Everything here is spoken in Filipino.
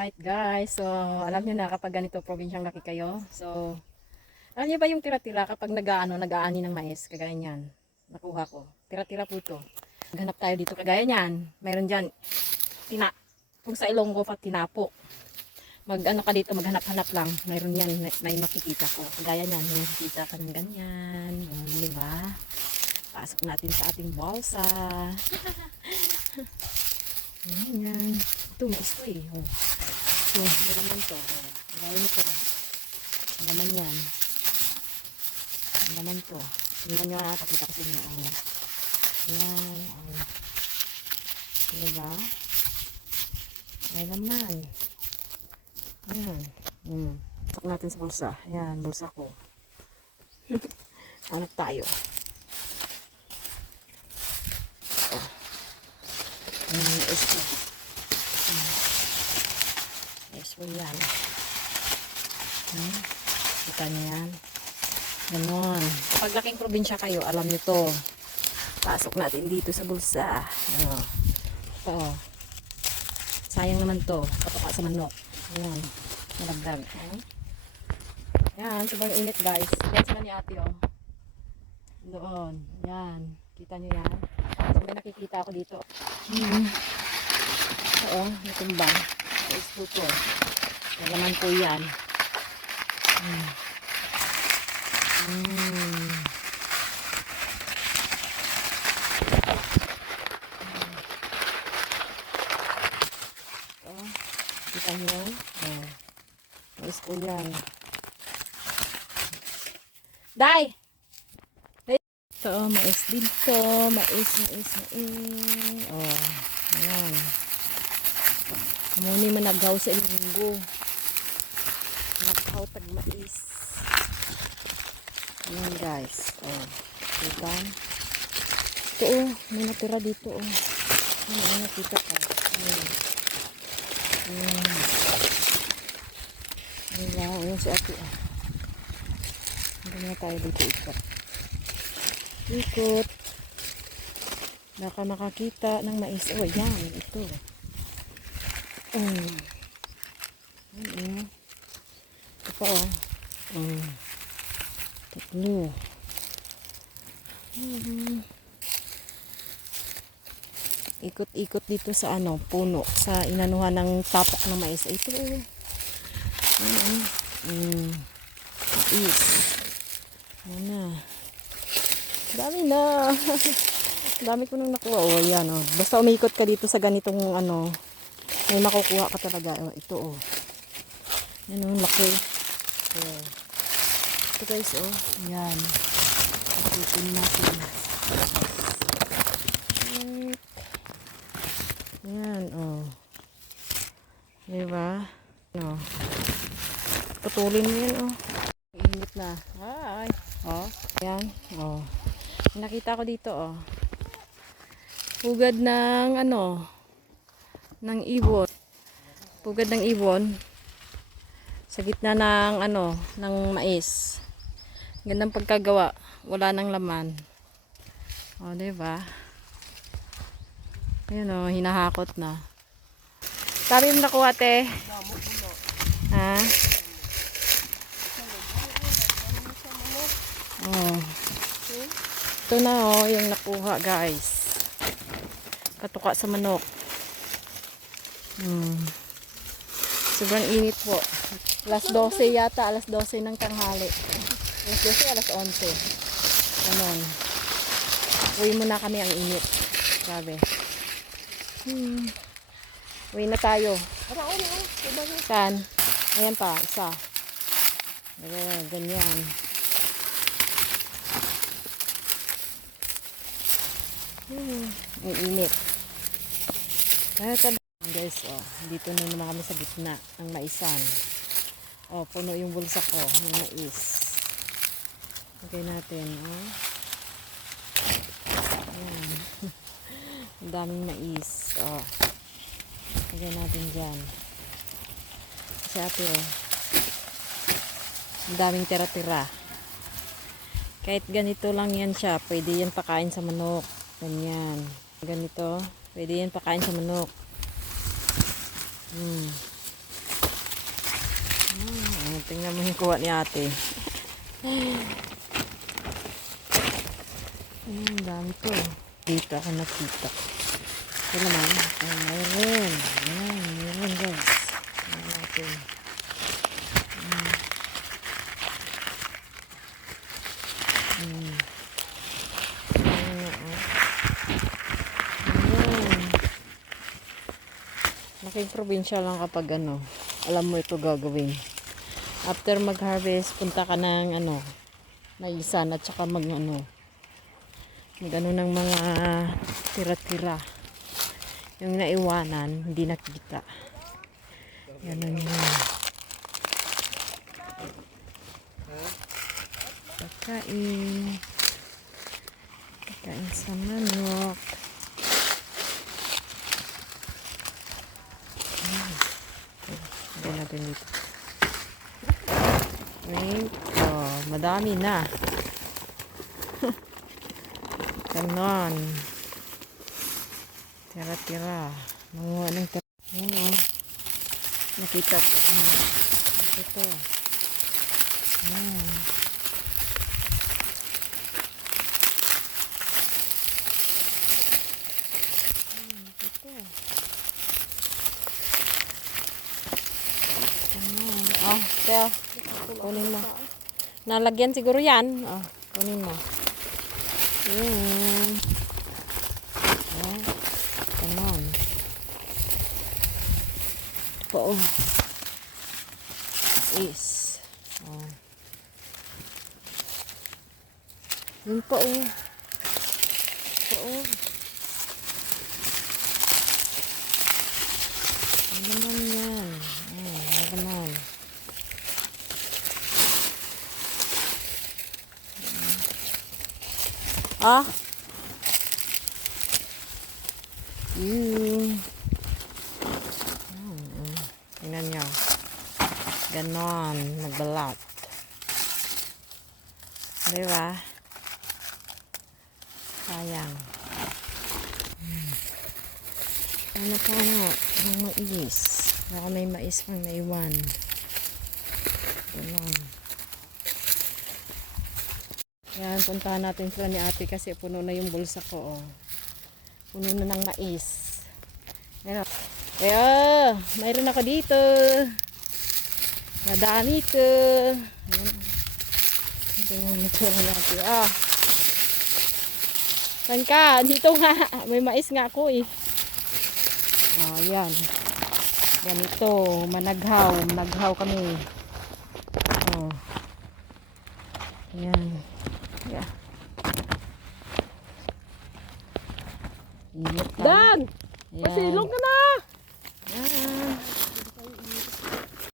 Alright guys, so alam niyo na kapag ganito probinsyang laki kayo. So, alam niyo ba yung tira-tira kapag nag-aano, nag-aani ng mais, kagaya niyan. Nakuha ko. Tira-tira po to. Maghanap tayo dito kagaya niyan. Mayroon diyan tina kung sa Ilonggo pa tinapo. Mag ano ka dito, maghanap-hanap lang. Mayroon yan, may, may makikita ko. Kagaya niyan, may makikita ka ng ganyan. O, di ba? Pasok natin sa ating bolsa. Ayan. Ito, mais ko eh. Oh. So, may laman to. Oh. Gaya nito. May laman yan. May laman to. Tingnan nyo ha, pakita ko sa inyo. Ayan. Oh. Diba? May laman. Ayan. Hmm. Sak natin sa bulsa. Ayan, bulsa ko. Hanap tayo. Oh. Ayan, is po yan. Hmm? Kita niyo yan? Ganon. Pag laking probinsya kayo, alam niyo to. Pasok natin dito sa bulsa. Ano? Ito. oh. Sayang naman to. Patuka sa manok. Ayan. Malagdag. Hmm? Yan. Sobrang init guys. Yan sila ni ate oh. Doon. Yan. Kita niyo yan? So, may nakikita ako dito. Hmm. Oo, natumbang. Isputo. Yan naman po yan. Hmm. Hmm. Oh, kita niyo? Oh. Mais po yan. Day! Ito, mais dito. Mais, mais, mais. Oh, ayan. Muni man naghaw sa linggo. Naghaw tag mais. Ayan guys. Oh, diba? Ito oh, may natira dito oh. Ayan, ayan nakita ko. Ayan. Ayan. Diba? Ayan si ate ah. Hindi na tayo dito ikot. Ikot. Baka makakita ng mais. Oh, yan. Ito. Mm. Mm. Ito pa oh. Mm. Tatlo. Mm. Ikot-ikot dito sa ano, puno. Sa inanuhan ng tapak ng mais. Ito oh. Mm. Mm. Mais. Ayan na. Dami na. Dami ko nang nakuha. Oh, yan oh. Basta umikot ka dito sa ganitong ano, may makukuha ka talaga. Oh, ito oh. Yan oh, laki. Oh. Ito guys oh. Yan. Pagkitin natin. Yan oh. Diba? Oh. Putulin mo yan oh. Init na. Hi. Oh. Yan. Oh. Nakita ko dito oh. Pugad ng ano, ng ibon. Pugad ng ibon. Sa gitna ng ano, ng mais. Gandang pagkagawa. Wala nang laman. O, di ba? Ayun o, hinahakot na. Sabi mo nakuha, te. Ha? Oh. Ito na oh, yung nakuha, guys. Katuka sa manok. Hmm. Sobrang init po. Alas 12 yata, alas 12 ng tanghali. Alas 12, alas 11. Ganon. Uwi muna kami ang init. Grabe. Hmm. Uwi na tayo. Saan? Ayan pa, isa. Ayan, ganyan. Hmm. Ang init. Talaga guys, oh, dito na naman kami sa gitna ng maisan. Oh, puno yung bulsa ko ng mais. Lagay natin, oh. Ayan. Ang daming mais, oh. Lagay natin dyan. Kasi ate, oh. Ang daming tira-tira. Kahit ganito lang yan siya, pwede yan pakain sa manok. Ganyan. Ganito, pwede yan pakain sa manok. Hmm. Hmm, tingnan mo yung kuha ni ate. hmm, dami ko. Dito ako nakita. Ito naman. Ah, Ay, mayroon. Ayan, mayroon guys. Ayan natin. Hmm. Laking probinsya lang kapag ano, alam mo ito gagawin. After mag-harvest, punta ka ng ano, naisan at saka mag ano, mag ano ng mga tira-tira. Yung naiwanan, hindi nakita. Ganun yun. Pagkain. Pagkain sa manok. Natin dito. Wait. Oh, madami na. Ganon. Tira-tira. Nanguha ng tira. Ayan oh. Nakita ko. Ayan. Ayan, ito. Ayan. Oh, Tel. Kunin mo. Nalagyan siguro yan. Oh, kunin mo. Ayan. Ayan. Ganon. Ito oh. Is. Oh. Yun pa oh. Ito oh. Ang naman yan. Oh, ang naman. Ah. Yun. Mm. Tingnan nyo. Ganon. Nagbalat. Di ba? Sayang. Hmm. Ano pa nga? Ang mais. Baka may mais pang naiwan. Ganon. Yan, puntahan natin sila ni ate kasi puno na yung bulsa ko. Oh. Puno na ng mais. Ayan. oh. Kaya, mayroon ako dito. Madami ko. Ayan. Tingnan mo ito natin. Ah. Saan ka? Dito nga. May mais nga ako eh. Ah, yan. Ganito. Managhaw. Managhaw kami. Oh. Yan. Yeah. Init lang. Dan! Pasilong ka na! Ayan.